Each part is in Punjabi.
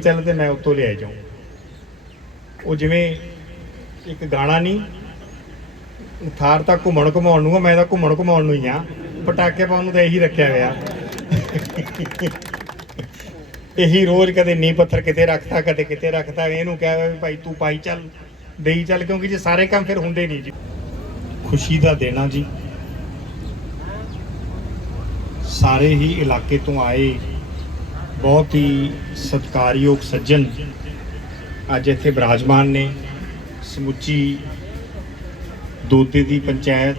ਚੱਲ ਤੇ ਮੈਂ ਉੱਤੋਂ ਲਿਆ ਜਾਉਂ ਉਹ ਜਿਵੇਂ ਇੱਕ ਗਾਣਾ ਨਹੀਂ ਥਾਰ ਤਾਂ ਘੁੰਮਣ ਘੁਮਾਉਣ ਨੂੰ ਮੈਂ ਤਾਂ ਘੁੰਮਣ ਘੁਮਾਉਣ ਨੂੰ ਹੀ ਆ, ਪਟਾਕੇ ਪਾਉਣ ਨੂੰ ਤਾਂ ਇਹੀ ਰੱਖਿਆ ਗਿਆ ਇਹੀ ਰੋਜ਼ ਕਦੇ ਨੀ ਪੱਥਰ ਕਿਤੇ ਰੱਖਦਾ ਕਦੇ ਕਿਤੇ ਰੱਖਤਾ, ਇਹਨੂੰ ਕਿਹਾ ਵੀ ਭਾਈ ਤੂੰ ਪਾਈ ਚੱਲ, ਦੇਈ ਚੱਲ, ਕਿਉਂਕਿ ਜੇ ਸਾਰੇ ਕੰਮ ਫਿਰ ਹੁੰਦੇ ਨਹੀਂ ਜੀ। ਖੁਸ਼ੀ ਦਾ ਦੇਣਾ ਜੀ। ਸਾਰੇ ਹੀ ਇਲਾਕੇ ਤੋਂ ਆਏ। ਬਹੁਤ ਹੀ ਸਤਿਕਾਰਯੋਗ ਸੱਜਣ ਅੱਜ ਇੱਥੇ ਬਿਰਾਜਮਾਨ ਨੇ। ਸਮੁੱਚੀ ਦੋਤੇ ਦੀ ਪੰਚਾਇਤ,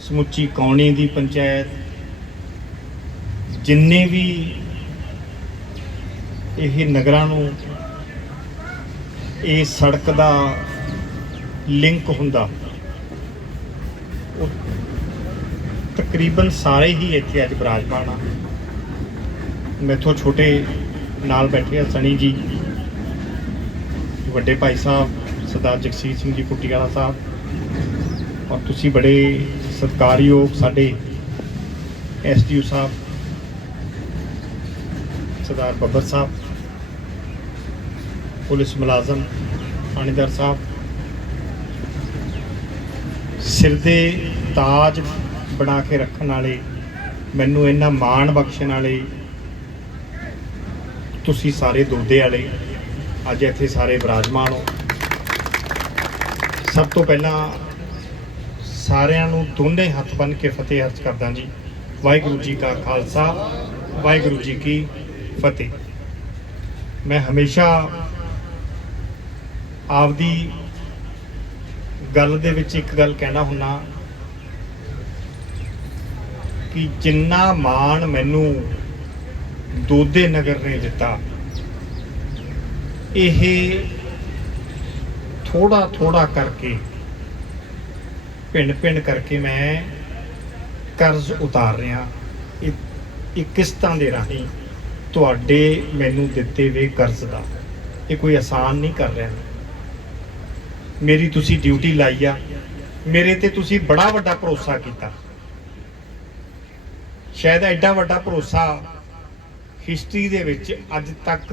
ਸਮੁੱਚੀ ਕੌਣੀ ਦੀ ਪੰਚਾਇਤ, ਜਿੰਨੇ ਵੀ ਇਹ ਨਗਰਾਂ ਨੂੰ ਇਹ ਸੜਕ ਦਾ ਲਿੰਕ ਹੁੰਦਾ ਤਕਰੀਬਨ ਸਾਰੇ ਹੀ ਇੱਥੇ ਅੱਜ ਬਿਰਾਜਮਾਨ ਆ। ਮੈਥੋਂ ਛੋਟੇ ਨਾਲ ਬੈਠੇ ਆ ਸਣੀ ਜੀ, ਵੱਡੇ ਭਾਈ ਸਾਹਿਬ, ਸਰਦਾਰ ਜਗਸੀਰ ਸਿੰਘ ਜੀ ਕੁੱਟੀ ਸਾਹਿਬ। ਔਰ ਤੁਸੀਂ ਬੜੇ ਸਤਿਕਾਰਯੋਗ ਸਾਡੇ ਐਸਡੀਓ ਸਾਹਿਬ, ਸਰਦਾਰ ਬੱਬਰ ਸਾਹਿਬ, ਪੁਲਿਸ ਮੁਲਾਜ਼ਮ, ਥਾਣੇਦਾਰ ਸਾਹਿਬ। ਸਿਰ ਦੇ ਤਾਜ ਬਣਾ ਕੇ ਰੱਖਣ ਵਾਲੇ, ਮੈਨੂੰ ਇੰਨਾ ਮਾਣ ਬਖਸ਼ਣ ਵਾਲੇ ਤੁਸੀਂ ਸਾਰੇ ਦੋਦੇ ਵਾਲੇ, ਅੱਜ ਇੱਥੇ ਸਾਰੇ ਵਿਰਾਜਮਾਨ ਹੋ। ਸਭ ਤੋਂ ਪਹਿਲਾਂ ਸਾਰਿਆਂ ਨੂੰ ਦੋਨੇ ਹੱਥ ਬੰਨ ਕੇ ਫਤਿਹ ਅਰਜ਼ ਕਰਦਾ ਜੀ। ਵਾਹਿਗੁਰੂ ਜੀ ਕਾ ਖਾਲਸਾ, ਵਾਹਿਗੁਰੂ ਜੀ ਕੀ ਫਤਿਹ। ਮੈਂ ਹਮੇਸ਼ਾ ਆਪਦੀ ਗੱਲ ਦੇ ਵਿੱਚ ਇੱਕ ਗੱਲ ਕਹਿਣਾ ਹੁੰਨਾ ਕਿ ਜਿੰਨਾ ਮਾਣ ਮੈਨੂੰ ਦੋਦੇ ਨਗਰ ਨੇ ਦਿੱਤਾ। ਇਹ ਥੋੜਾ ਥੋੜਾ ਕਰਕੇ ਪਿੰਡ ਪਿੰਡ ਕਰਕੇ ਮੈਂ ਕਰਜ਼ ਉਤਾਰ ਰਿਹਾ। ਇਹ ਕਿਸ਼ਤਾਂ ਦੇ ਰਾਹੀਂ ਤੁਹਾਡੇ ਮੈਨੂੰ ਦਿੱਤੇ ਵੇ ਕਰਜ਼ ਦਾ? ਇਹ ਕੋਈ ਆਸਾਨ ਨਹੀਂ ਕਰ ਰਿਹਾ। ਮੇਰੀ ਤੁਸੀਂ ਡਿਊਟੀ ਲਾਈ ਆ। ਮੇਰੇ ਤੇ ਤੁਸੀਂ ਬੜਾ ਵੱਡਾ ਭਰੋਸਾ ਕੀਤਾ। ਸ਼ਾਇਦ ਐਡਾ ਵੱਡਾ ਭਰੋਸਾ ਹਿਸਟਰੀ ਦੇ ਵਿੱਚ ਅੱਜ ਤੱਕ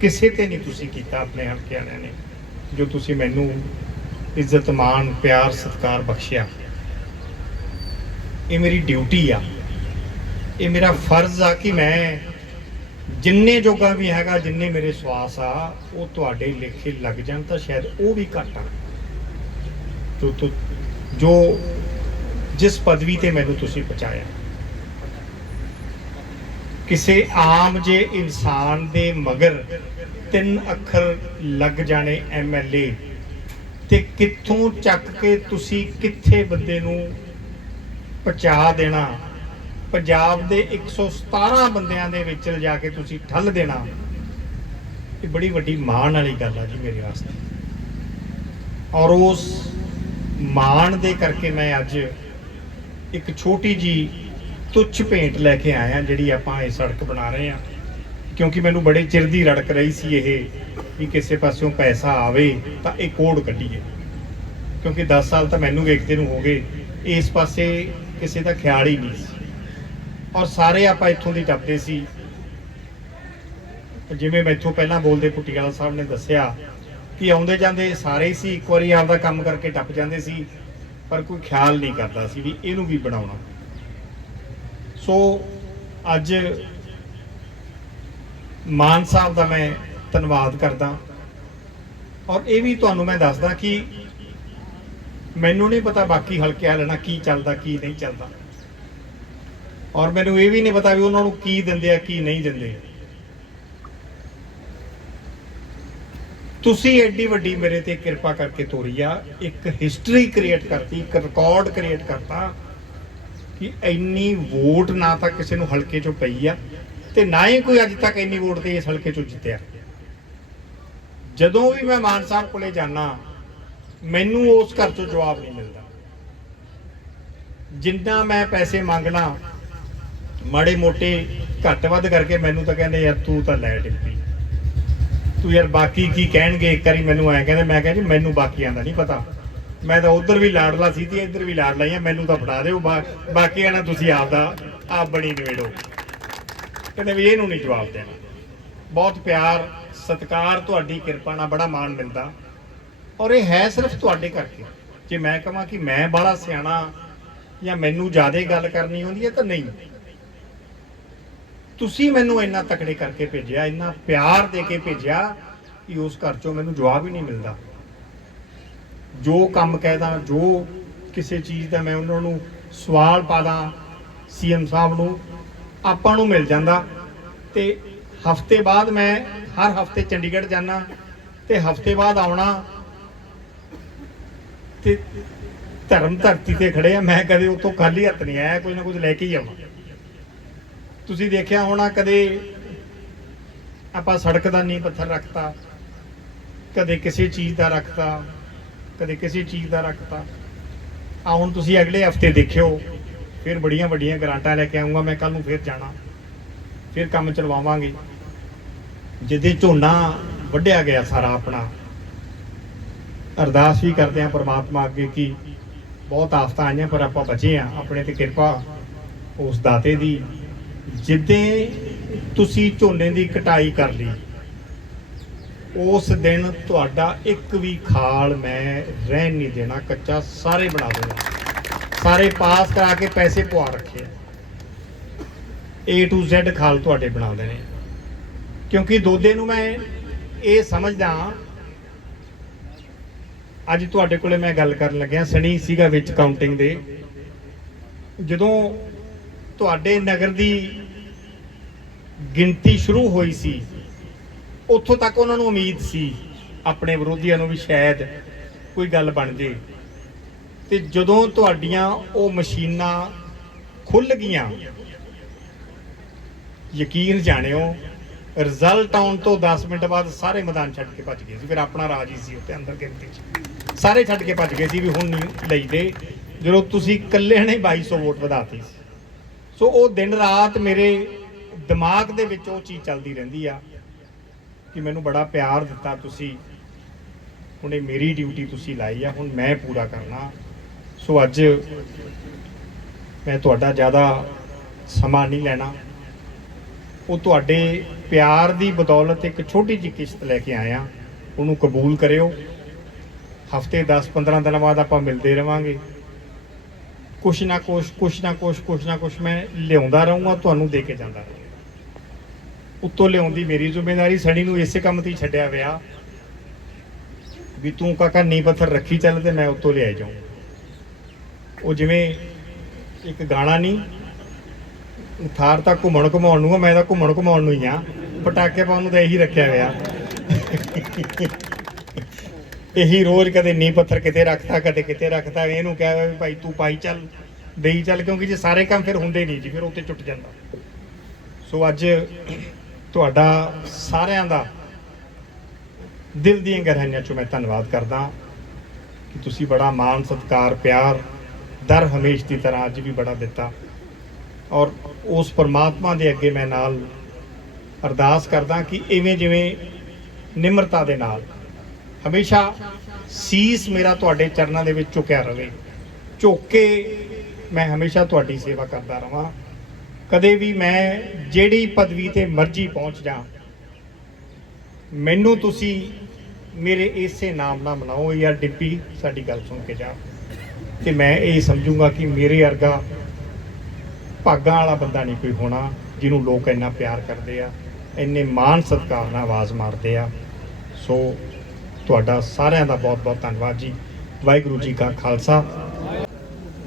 ਕਿਸੇ ਤੇ ਨਹੀਂ ਤੁਸੀਂ ਕੀਤਾ ਆਪਣੇ ਹਲਕੇ ਨੇ, ਜੋ ਤੁਸੀਂ ਮੈਨੂੰ ਇੱਜ਼ਤ, ਮਾਣ, ਪਿਆਰ, ਸਤਿਕਾਰ ਬਖਸ਼ਿਆ। ਇਹ ਮੇਰੀ ਡਿਊਟੀ ਆ। ਇਹ ਮੇਰਾ ਫਰਜ਼ ਆ ਕਿ ਮੈਂ ਜਿੰਨੇ ਜੋਗਾ ਵੀ ਹੈਗਾ, ਜਿੰਨੇ ਮੇਰੇ ਸਵਾਸ ਆ, ਉਹ ਤੁਹਾਡੇ ਲੇਖੇ ਲੱਗ ਜਾਣ ਤਾਂ ਸ਼ਾਇਦ ਉਹ ਵੀ ਘੱਟ ਆ। ਤੋ ਤੋ ਜੋ ਜਿਸ ਪਦਵੀ ਤੇ ਮੈਨੂੰ ਤੁਸੀਂ ਪਹੁੰਚਾਇਆ। ਕਿਸੇ ਆਮ ਜੇ ਇਨਸਾਨ ਦੇ ਮਗਰ ਤਿੰਨ ਅੱਖਰ ਲੱਗ ਜਾਣੇ ਐਮਐਲਏ ਤੇ ਕਿੱਥੋਂ ਚੱਕ ਕੇ ਤੁਸੀਂ ਕਿੱਥੇ ਬੰਦੇ ਨੂੰ ਪਹੁੰਚਾ ਦੇਣਾ? ਪੰਜਾਬ ਦੇ 117 ਬੰਦਿਆਂ ਦੇ ਵਿੱਚ ਲਿਜਾ ਕੇ ਤੁਸੀਂ ਠੱਲ ਦੇਣਾ। ਇਹ ਬੜੀ ਵੱਡੀ ਮਾਣ ਵਾਲੀ ਗੱਲ ਆ ਜੀ ਮੇਰੇ ਵਾਸਤੇ। ਔਰ ਉਸ ਮਾਣ ਦੇ ਕਰਕੇ ਮੈਂ ਅੱਜ ਇੱਕ ਛੋਟੀ ਜੀ ਤੁੱਛ ਭੇਂਟ ਲੈ ਕੇ ਆਏ ਆਇਆ ਜਿਹੜੀ ਆਪਾਂ ਇਹ ਸੜਕ ਬਣਾ ਰਹੇ ਆ। ਕਿਉਂਕਿ ਮੈਨੂੰ ਬੜੇ ਚਿਰ ਦੀ ਰੜਕ ਰਹੀ ਸੀ ਇਹ ਵੀ ਕਿਸੇ ਪਾਸਿਓਂ ਪੈਸਾ ਆਵੇ ਤਾਂ ਇਹ ਕੋਡ ਕੱਢੀਏ। ਕਿਉਂਕਿ 10 ਸਾਲ ਤਾਂ ਮੈਨੂੰ ਵੇਖਦੇ ਨੂੰ ਹੋ ਗਏ, ਇਸ ਪਾਸੇ ਕਿਸੇ ਦਾ ਖਿਆਲ ਹੀ ਨਹੀਂ ਸੀ। ਔਰ ਸਾਰੇ ਆਪਾਂ ਇੱਥੋਂ ਦੀ ਟੱਪਦੇ ਸੀ। ਜਿਵੇਂ ਮੈਥੋਂ ਪਹਿਲਾਂ ਬੋਲਦੇ ਪੁੱਟੀਵਾਲਾ ਸਾਹਿਬ ਨੇ ਦੱਸਿਆ ਕਿ ਆਉਂਦੇ ਜਾਂਦੇ ਸਾਰੇ ਸੀ, ਇੱਕ ਵਾਰੀ ਆਪਦਾ ਕੰਮ ਕਰਕੇ ਟੱਪ ਜਾਂਦੇ ਸੀ, ਪਰ ਕੋਈ ਖਿਆਲ ਨਹੀਂ ਕਰਦਾ ਸੀ ਵੀ ਇਹਨੂੰ ਵੀ ਬਣਾਉਣਾ। ਸੋ ਅੱਜ ਮਾਨ ਸਾਹਿਬ ਦਾ ਮੈਂ ਧੰਨਵਾਦ ਕਰਦਾ। ਔਰ ਇਹ ਵੀ ਤੁਹਾਨੂੰ ਮੈਂ ਦੱਸਦਾ ਕਿ ਮੈਨੂੰ ਨਹੀਂ ਪਤਾ ਬਾਕੀ ਹਲਕੇ ਵਾਲਿਆਂ ਕੀ ਚੱਲਦਾ, ਕੀ ਨਹੀਂ ਚੱਲਦਾ। ਔਰ ਮੈਨੂੰ ਇਹ ਵੀ ਨਹੀਂ ਪਤਾ ਵੀ ਉਹਨਾਂ ਨੂੰ ਕੀ ਦਿੰਦੇ ਆ, ਕੀ ਨਹੀਂ ਦਿੰਦੇ। ਤੁਸੀਂ ਐਡੀ ਵੱਡੀ ਮੇਰੇ ਤੇ ਕਿਰਪਾ ਕਰਕੇ ਤੋਰੀ ਆ, ਇੱਕ ਹਿਸਟਰੀ ਕ੍ਰੀਏਟ ਕਰਤੀ, ਇੱਕ ਰਿਕਾਰਡ ਕ੍ਰੀਏਟ ਕਰਤਾ। ਕਿ ਇੰਨੀ ਵੋਟ ਨਾ ਤਾਂ ਕਿਸੇ ਨੂੰ ਹਲਕੇ ਚੋਂ ਪਈ ਆ ਤੇ ਨਾ ਹੀ ਕੋਈ ਅੱਜ ਤੱਕ ਇੰਨੀ ਵੋਟ ਤੇ ਇਸ ਹਲਕੇ ਚੋਂ ਜਿੱਤਿਆ। ਜਦੋਂ ਵੀ ਮੈਂ ਮਾਨ ਸਾਹਿਬ ਕੋਲੇ ਜਾਣਾ ਮੈਨੂੰ ਉਸ ਘਰ ਚੋਂ ਜਵਾਬ ਨਹੀਂ ਮਿਲਦਾ। ਜਿੰਨਾ ਮੈਂ ਪੈਸੇ ਮੰਗਣਾ, ਮਾੜੇ ਮੋਟੇ ਘੱਟ ਵੱਧ ਕਰਕੇ ਮੈਨੂੰ ਤਾਂ ਕਹਿੰਦੇ, ਯਾਰ ਤੂੰ ਤਾਂ ਲੈ ਡਿੱਪੀ ਤੂੰ ਯਾਰ ਬਾਕੀ ਕੀ ਕਹਿਣਗੇ? ਇੱਕ ਵਾਰੀ ਮੈਨੂੰ ਐ ਕਹਿੰਦੇ, ਮੈਂ ਕਿਹਾ ਜੀ, ਮੈਨੂੰ ਬਾਕੀਆਂ ਦਾ ਨਹੀਂ ਪਤਾ। ਮੈਂ ਤਾਂ ਉਧਰ ਵੀ ਲਾੜਲਾ ਸੀ ਤੇ ਇੱਧਰ ਵੀ ਲਾੜ ਆ, ਮੈਨੂੰ ਤਾਂ ਫੜਾ ਦਿਓ ਬਾਕੀ ਬਾਕੀਆਂ ਨਾਲ ਤੁਸੀਂ ਆਪ ਦਾ ਆਪ ਬਣੀ ਨਵੇੜੋ ਕਹਿੰਦੇ ਵੀ ਇਹਨੂੰ ਨਹੀਂ ਜਵਾਬ ਦੇਣਾ। ਬਹੁਤ ਪਿਆਰ, ਸਤਿਕਾਰ, ਤੁਹਾਡੀ ਕਿਰਪਾ ਨਾਲ ਬੜਾ ਮਾਣ ਮਿਲਦਾ। ਔਰ ਇਹ ਹੈ ਸਿਰਫ ਤੁਹਾਡੇ ਕਰਕੇ। ਜੇ ਮੈਂ ਕਹਾਂ ਕਿ ਮੈਂ ਬੜਾ ਸਿਆਣਾ ਜਾਂ ਮੈਨੂੰ ਜ਼ਿਆਦਾ ਗੱਲ ਕਰਨੀ ਆਉਂਦੀ ਹੈ ਤਾਂ ਨਹੀਂ। ਤੁਸੀਂ ਮੈਨੂੰ ਇੰਨਾ ਤਕੜੇ ਕਰਕੇ ਭੇਜਿਆ, ਇੰਨਾ ਪਿਆਰ ਦੇ ਕੇ ਭੇਜਿਆ ਕਿ ਉਸ ਘਰ ਚੋਂ ਮੈਨੂੰ ਜਵਾਬ ਹੀ ਨਹੀਂ ਮਿਲਦਾ। ਜੋ ਕੰਮ ਕਹਿਦਾ ਜੋ ਕਿਸੇ ਚੀਜ਼ ਦਾ ਮੈਂ ਉਹਨਾਂ ਨੂੰ ਸਵਾਲ ਪਾਦਾ ਸੀਐਮ ਸਾਹਿਬ ਨੂੰ, ਆਪਾਂ ਨੂੰ ਮਿਲ ਜਾਂਦਾ। ਤੇ ਹਫ਼ਤੇ ਬਾਅਦ ਮੈਂ ਹਰ ਹਫ਼ਤੇ ਚੰਡੀਗੜ੍ਹ ਜਾਣਾ ਤੇ ਹਫ਼ਤੇ ਬਾਅਦ ਆਉਣਾ ਤੇ ਧਰਮ ਧਰਤੀ ਤੇ ਖੜੇ ਆ। ਮੈਂ ਕਦੇ ਉਤੋਂ ਖਾਲੀ ਹੱਥ ਨਹੀਂ ਆਇਆ, ਕੋਈ ਨਾ ਕੁਝ ਲੈ ਕੇ ਹੀ ਆਉਣਾ ਤੁਸੀਂ ਦੇਖਿਆ ਹੋਣਾ ਕਦੇ ਆਪਾਂ ਸੜਕ ਦਾ ਨੀਂਹ ਪੱਥਰ ਰੱਖਤਾ, ਕਦੇ ਕਿਸੇ ਚੀਜ਼ ਦਾ ਰੱਖਤਾ ਕਦੇ ਕਿਸੇ ਚੀਜ਼ ਦਾ ਰੱਖਤਾ ਆ ਹੁਣ ਤੁਸੀਂ ਅਗਲੇ ਹਫ਼ਤੇ ਦੇਖਿਓ, ਫਿਰ ਬੜੀਆਂ ਵੱਡੀਆਂ ਗਰਾਂਟਾਂ ਲੈ ਕੇ ਆਉਂਗਾ ਮੈਂ ਕੱਲ ਨੂੰ ਫਿਰ ਜਾਣਾ। ਫਿਰ ਕੰਮ ਚਲਵਾਵਾਂਗੇ। ਜਿੱਦੇ ਝੋਨਾ ਵੱਢਿਆ ਗਿਆ ਸਾਰਾ ਆਪਣਾ, ਅਰਦਾਸ ਵੀ ਕਰਦੇ ਆ ਪ੍ਰਮਾਤਮਾ ਅੱਗੇ ਕਿ ਬਹੁਤ ਆਫਤਾਂ ਆਈਆਂ, ਪਰ ਆਪਾਂ ਬਚੇ ਆ ਆਪਣੇ ਤੇ ਕਿਰਪਾ ਉਸ ਦਾਤੇ ਦੀ। ਜਿੱਦੇ ਤੁਸੀਂ ਝੋਨੇ ਦੀ ਕਟਾਈ ਕਰ ਲਈ ਉਸ ਦਿਨ ਤੁਹਾਡਾ ਇੱਕ ਵੀ ਖਾਲ ਮੈਂ ਰਹਿਣ ਨਹੀਂ ਦੇਣਾ, ਕੱਚਾ ਸਾਰੇ ਬਣਾ ਦੇਣਾ। ਸਾਰੇ ਪਾਸ ਕਰਾ ਕੇ ਪੈਸੇ ਪਵਾ ਰੱਖੇ। ਆ। A to Z ਖਾਲ ਤੁਹਾਡੇ ਬਣਾ ਦੇਣੇ। ਕਿਉਂਕਿ ਦੋਦੇ ਨੂੰ ਮੈਂ ਇਹ ਸਮਝਦਾ ਅੱਜ ਤੁਹਾਡੇ ਕੋਲੇ ਮੈਂ ਗੱਲ ਕਰਨ ਲੱਗਿਆ, ਸਣੀ ਸੀਗਾ ਵਿੱਚ ਕਾਊਂਟਿੰਗ ਦੇ। ਜਦੋਂ ਤੁਹਾਡੇ ਨਗਰ ਦੀ ਗਿਣਤੀ ਸ਼ੁਰੂ ਹੋਈ ਸੀ ਉੱਥੋਂ ਤੱਕ ਉਹਨਾਂ ਨੂੰ ਉਮੀਦ ਸੀ, ਆਪਣੇ ਵਿਰੋਧੀਆਂ ਨੂੰ ਵੀ ਸ਼ਾਇਦ ਕੋਈ ਗੱਲ ਬਣ ਜੇ। ਤੇ ਜਦੋਂ ਤੁਹਾਡੀਆਂ ਉਹ ਮਸ਼ੀਨਾਂ ਖੁੱਲ ਗਈਆਂ, ਯਕੀਨ ਜਾਣਿਓ ਰਿਜ਼ਲਟ ਆਉਣ ਤੋਂ 10 ਮਿੰਟ ਬਾਅਦ ਸਾਰੇ ਮੈਦਾਨ ਛੱਡ ਕੇ ਭੱਜ ਗਏ ਸੀ। ਫਿਰ ਆਪਣਾ ਰਾਜ ਹੀ ਸੀ ਉੱਤੇ ਅੰਦਰ ਗਿਣਤੀ 'ਚ। ਸਾਰੇ ਛੱਡ ਕੇ ਭੱਜ ਗਏ ਸੀ ਵੀ ਹੁਣ ਨਹੀਂ ਲਈਦੇ ਜਦੋਂ ਤੁਸੀਂ ਇਕੱਲੇ ਨੇ 2200 ਵੋਟ ਵਧਾਤੀ ਸੀ। ਸੋ ਉਹ ਦਿਨ ਰਾਤ ਮੇਰੇ ਦਿਮਾਗ ਦੇ ਵਿੱਚ ਉਹ ਚੀਜ਼ ਚੱਲਦੀ ਰਹਿੰਦੀ ਆ। ਕਿ ਮੈਨੂੰ ਬੜਾ ਪਿਆਰ ਦਿੱਤਾ ਤੁਸੀਂ। ਉਹਨੇ ਮੇਰੀ ਡਿਊਟੀ ਤੁਸੀਂ ਲਾਈ ਆ, ਹੁਣ ਮੈਂ ਪੂਰਾ ਕਰਨਾ। ਸੋ ਅੱਜ ਮੈਂ ਤੁਹਾਡਾ ਜ਼ਿਆਦਾ ਸਮਾਂ ਨਹੀਂ ਲੈਣਾ। ਉਹ ਤੁਹਾਡੇ ਪਿਆਰ ਦੀ ਬਦੌਲਤ ਇੱਕ ਛੋਟੀ ਜਿਹੀ ਕਿਸ਼ਤ ਲੈ ਕੇ ਆਇਆ। ਉਹਨੂੰ ਕਬੂਲ ਕਰਿਓ। ਹਫ਼ਤੇ 10 15 ਦਿਨਾਂ ਬਾਅਦ ਆਪਾਂ ਮਿਲਦੇ ਰਵਾਂਗੇ। ਕੁਛ ਨਾ ਕੁਛ ਕੁਛ ਨਾ ਕੁਛ ਕੁਛ ਨਾ ਕੁਛ ਮੈਂ ਲਿਆਉਂਦਾ ਰਹੂੰਗਾ, ਤੁਹਾਨੂੰ ਦੇ ਕੇ ਜਾਂਦਾ ਰਹੂੰਗਾ। ਉੱਤੋਂ ਲਿਆਉਂਦੀ ਮੇਰੀ ਜ਼ਿੰਮੇਵਾਰੀ, ਸਣੀ ਨੂੰ ਇਸੇ ਕੰਮ ਤੇ ਹੀ ਛੱਡਿਆ ਵਿਆ ਵੀ ਤੂੰ ਕਾਕਾ ਨੀ ਪੱਥਰ ਰੱਖੀ ਚੱਲ ਤੇ ਮੈਂ ਉੱਤੋਂ ਲਿਆਈ ਜਾਊਂ। ਉਹ ਜਿਵੇਂ ਇੱਕ ਗਾਣਾ ਨਹੀਂ ਥਾਰ ਤਾਂ ਘੁੰਮਣ ਘੁਮਾਉਣ ਨੂੰ ਮੈਂ ਤਾਂ ਘੁੰਮਣ ਘੁਮਾਉਣ ਨੂੰ ਹੀ ਆ, ਪਟਾਕੇ ਪਾਉਣ ਨੂੰ ਤਾਂ ਇਹੀ ਰੱਖਿਆ ਹੋਇਆ। ਇਹੀ ਰੋਜ਼ ਕਦੇ ਨੀ ਪੱਥਰ ਕਿਤੇ ਰੱਖਦਾ, ਕਦੇ ਕਿਤੇ ਰੱਖਦਾ, ਇਹਨੂੰ ਕਹਿ ਵੀ ਭਾਈ ਤੂੰ ਪਾਈ ਚੱਲ, ਦੇਈ ਚੱਲ, ਕਿਉਂਕਿ ਜੇ ਸਾਰੇ ਕੰਮ ਫਿਰ ਹੁੰਦੇ ਨਹੀਂ ਜੀ, ਫਿਰ ਉੱਤੇ ਟੁੱਟ ਜਾਂਦਾ। ਸੋ ਅੱਜ ਤੁਹਾਡਾ ਸਾਰਿਆਂ ਦਾ ਦਿਲ ਦੀਆਂ ਗਹਿਰਾਈਆਂ ਚੋਂ ਮੈਂ ਧੰਨਵਾਦ ਕਰਦਾ ਕਿ ਤੁਸੀਂ ਬੜਾ ਮਾਣ, ਸਤਿਕਾਰ, ਪਿਆਰ, ਦਰ ਹਮੇਸ਼ ਦੀ ਤਰ੍ਹਾਂ ਅੱਜ ਵੀ ਬੜਾ ਦਿੱਤਾ। ਔਰ ਉਸ ਪਰਮਾਤਮਾ ਦੇ ਅੱਗੇ ਮੈਂ ਨਾਲ ਅਰਦਾਸ ਕਰਦਾ ਕਿ ਇਵੇਂ ਜਿਵੇਂ ਨਿਮਰਤਾ ਦੇ ਨਾਲ ਹਮੇਸ਼ਾ ਸੀਸ ਮੇਰਾ ਤੁਹਾਡੇ ਚਰਨਾਂ ਦੇ ਵਿੱਚ ਝੁਕਿਆ ਰਹੇ। ਝੁੱਕ ਕੇ ਮੈਂ ਹਮੇਸ਼ਾ ਤੁਹਾਡੀ ਸੇਵਾ ਕਰਦਾ ਰਵਾਂ। ਕਦੇ ਵੀ ਮੈਂ ਜਿਹੜੀ ਪਦਵੀ ਤੇ ਮਰਜ਼ੀ ਪਹੁੰਚ ਜਾ, ਮੈਨੂੰ ਤੁਸੀਂ ਮੇਰੇ ਇਸੇ ਨਾਮ ਨਾਲ ਮਨਾਓ। ਜਾਂ ਡਿੱਪੀ, ਸਾਡੀ ਗੱਲ ਸੁਣ ਕੇ ਜਾ। ਤੇ ਮੈਂ ਇਹ ਸਮਝੂੰਗਾ ਕਿ ਮੇਰੇ ਵਰਗਾ ਭਾਗਾਂ ਵਾਲਾ ਬੰਦਾ ਨਹੀਂ ਕੋਈ ਹੋਣਾ, ਜਿਹਨੂੰ ਲੋਕ ਇੰਨਾ ਪਿਆਰ ਕਰਦੇ ਆ, ਇੰਨੇ ਮਾਣ ਸਤਿਕਾਰ ਨਾਲ ਆਵਾਜ਼ ਮਾਰਦੇ ਆ। ਸੋ ਤੁਹਾਡਾ ਸਾਰਿਆਂ ਦਾ ਬਹੁਤ ਬਹੁਤ ਧੰਨਵਾਦ ਜੀ। ਵਾਹਿਗੁਰੂ ਜੀ ਕਾ ਖਾਲਸਾ।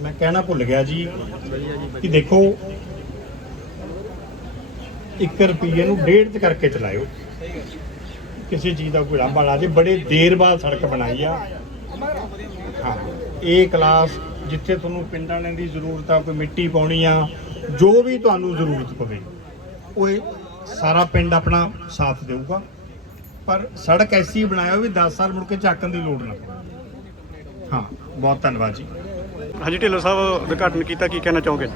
ਮੈਂ ਕਹਿਣਾ ਭੁੱਲ ਗਿਆ ਜੀ ਕਿ ਦੇਖੋ 1 ਰੁਪਏ ਨੂੰ ਡੇਢ ਚ ਕਰਕੇ ਚਲਾਇਓ। ਕਿਸੇ ਚੀਜ਼ ਦਾ ਕੋਈ ਲਾਂਭਾ ਲਾ ਜੇ। ਬੜੇ ਦੇਰ ਬਾਅਦ ਸੜਕ ਬਣਾਈ ਆ। ਹਾਂ। ਇਹ ਕਲਾਸ ਜਿੱਥੇ ਤੁਹਾਨੂੰ ਪਿੰਡਾਂ ਵਾਲਿਆਂ ਦੀ ਜ਼ਰੂਰਤ ਆ, ਕੋਈ ਮਿੱਟੀ ਪਾਉਣੀ ਆ, ਜੋ ਵੀ ਤੁਹਾਨੂੰ ਜ਼ਰੂਰਤ ਪਵੇ, ਉਹ ਸਾਰਾ ਪਿੰਡ ਆਪਣਾ ਸਾਥ ਦੇਊਗਾ। ਪਰ ਸੜਕ ਐਸੀ ਬਣਾਇਓ ਵੀ 10 ਸਾਲ ਮੁੜ ਕੇ ਝਾਕਣ ਦੀ ਲੋੜ ਨਾ ਪਵੇ। ਹਾਂ। ਬਹੁਤ ਧੰਨਵਾਦ ਜੀ। ਹਾਂਜੀ, ਢਿੱਲੋਂ ਸਾਹਿਬ, ਉਦਘਾਟਨ ਕੀਤਾ, ਕੀ ਕਹਿਣਾ ਚਾਹੋਗੇ?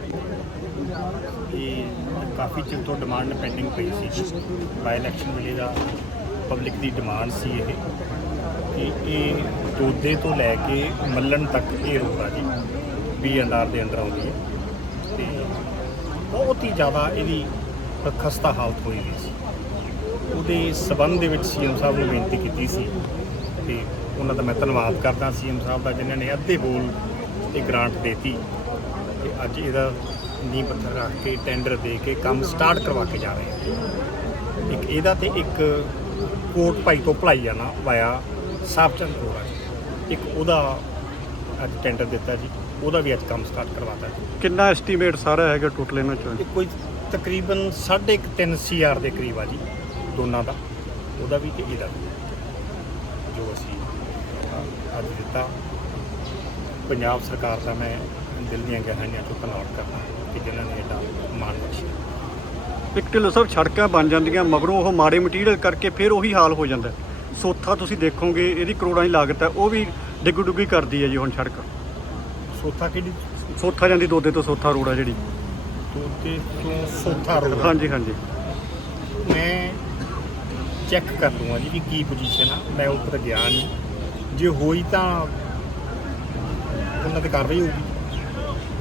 ਕਾਫੀ ਚਿਰ ਤੋਂ ਡਿਮਾਂਡ ਪੈਂਡਿੰਗ ਪਈ ਸੀ ਬਾਈ ਇਲੈਕਸ਼ਨ ਵੇਲੇ ਦਾ ਪਬਲਿਕ ਦੀ ਡਿਮਾਂਡ ਸੀ ਇਹ। ਕਿ ਇਹ ਦੋਦੇ ਤੋਂ ਲੈ ਕੇ ਮੱਲਣ ਤੱਕ ਇਹ ਰੋਡ ਜੀ ਵੀ ਅੰਡਾਰ ਦੇ ਅੰਦਰ ਆਉਂਦੀ ਹੈ। ਤੇ ਬਹੁਤ ਹੀ ਜ਼ਿਆਦਾ ਇਹਦੀ ਖਸਤਾ ਹਾਲਤ ਹੋਈ ਹੋਈ ਸੀ। ਉਹਦੇ ਸਬੰਧ ਦੇ ਵਿੱਚ ਸੀਐਮ ਸਾਹਿਬ ਨੂੰ ਬੇਨਤੀ ਕੀਤੀ ਸੀ। ਤੇ ਉਹਨਾਂ ਦਾ ਮੈਂ ਧੰਨਵਾਦ ਕਰਦਾ ਸੀਐਮ ਸਾਹਿਬ ਦਾ, ਜਿਨ੍ਹਾਂ ਨੇ ਅੱਧੇ ਬੋਲ ਇਹ ਗ੍ਰਾਂਟ ਦੇਤੀ। ਤੇ ਅੱਜ ਇਹਦਾ ਨੀਂਹ ਪੱਥਰ ਰੱਖ ਕੇ ਟੈਂਡਰ ਦੇ ਕੇ ਕੰਮ ਸਟਾਰਟ ਕਰਵਾ ਕੇ ਜਾ ਰਹੇ ਹਾਂ। ਇੱਕ ਇਹਦਾ ਤੇ ਇੱਕ ਕੋਟ ਭਾਈ ਤੋਂ ਭਲਾਈ ਜਾਣਾ ਵਾਇਆ ਸਾਫਚੰਦ ਜੀ। ਇੱਕ ਉਹਦਾ ਅੱਜ ਟੈਂਡਰ ਦਿੱਤਾ ਜੀ ਉਹਦਾ ਵੀ ਅੱਜ ਕੰਮ ਸਟਾਰਟ ਕਰਵਾਤਾ ਜੀ। ਕਿੰਨਾ ਐਸਟੀਮੇਟ ਸਾਰਾ ਹੈਗਾ ਟੋਟਲ ਇਹਨਾਂ ਚੋਂ? ਇਹ ਕੋਈ ਤਕਰੀਬਨ 3.5 ਸੀਆਰ ਦੇ ਕਰੀਬ ਆ ਜੀ ਦੋਨਾਂ ਦਾ। ਉਹਦਾ ਵੀ ਤੇ ਇਹਦਾ ਵੀ। ਜੋ ਅਸੀਂ ਅੱਜ ਦਿੱਤਾ। ਪੰਜਾਬ ਸਰਕਾਰ ਦਾ ਮੈਂ ਦਿਲ ਦੀਆਂ ਗਹਿਰਾਈਆਂ ਤੋਂ ਧੰਨਵਾਦ ਕਰਦਾ। ਕਿ ਜਿਨ੍ਹਾਂ ਨੇ ਇਹਦਾ ਮਾਣ ਬਖਸ਼ਿਆ। ਇੱਕ ਢਿੱਲੋਂ ਸਾਹਿਬ ਸੜਕਾਂ ਬਣ ਜਾਂਦੀਆਂ ਮਗਰੋਂ ਉਹ ਮਾੜੇ ਮਟੀਰੀਅਲ ਕਰਕੇ ਫਿਰ ਉਹੀ ਹਾਲ ਹੋ ਜਾਂਦਾ। ਹੈ। ਸੋਥਾ ਤੁਸੀਂ ਦੇਖੋਗੇ ਇਹਦੀ ਕਰੋੜਾਂ ਦੀ ਲਾਗਤ ਹੈ ਉਹ ਵੀ ਡਿੱਗੂ ਡੁੱਗੀ ਕਰਦੀ ਹੈ ਜੀ ਹੁਣ ਸੜਕ। ਸੋਥਾ ਕਿਹੜੀ? ਸੋਥਾ ਜਾਂਦੀ ਦੋਦੇ ਤੋਂ ਸੋਥਾ ਰੋਡ ਆ ਜਿਹੜੀ। ਤੋਤੇ ਤੋਂ ਸੋਥਾ ਰੋਡ ਹਾਂਜੀ ਹਾਂਜੀ। ਮੈਂ ਚੈੱਕ ਕਰ ਲੂੰਗਾ ਜੀ ਕਿ ਕੀ ਪੋਜੀਸ਼ਨ ਆ ਮੈਂ ਉੱਪਰ ਗਿਆ ਨਹੀਂ। ਜੇ ਹੋਈ ਤਾਂ ਉਹਨਾਂ ਤੇ ਕਾਰਵਾਈ ਹੋਊਗੀ।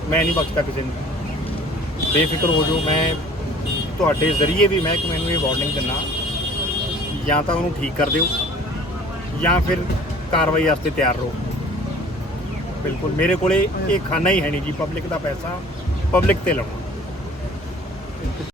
ਮੈਂ ਨਹੀਂ ਬਖਸ਼ਦਾ ਕਿਸੇ ਨੂੰ। ਬੇਫਿਕਰ ਹੋ ਜਾਓ, ਮੈਂ ਤੁਹਾਡੇ ਜ਼ਰੀਏ ਵੀ ਮੈਂ ਮੈਨੂੰ ਇਹ ਵਾਰਨਿੰਗ ਦਿੰਦਾ, ਜਾਂ ਤਾਂ ਉਹਨੂੰ ਠੀਕ ਕਰ ਦਿਓ, ਜਾਂ ਫਿਰ ਕਾਰਵਾਈ ਵਾਸਤੇ ਤਿਆਰ ਰਹੋ। ਬਿਲਕੁਲ, ਮੇਰੇ ਕੋਲੇ ਇਹ ਖਾਨਾ ਹੀ ਹੈ ਨਹੀਂ ਜੀ ਪਬਲਿਕ ਦਾ ਪੈਸਾ ਪਬਲਿਕ ਤੇ ਲਾਉਣਾ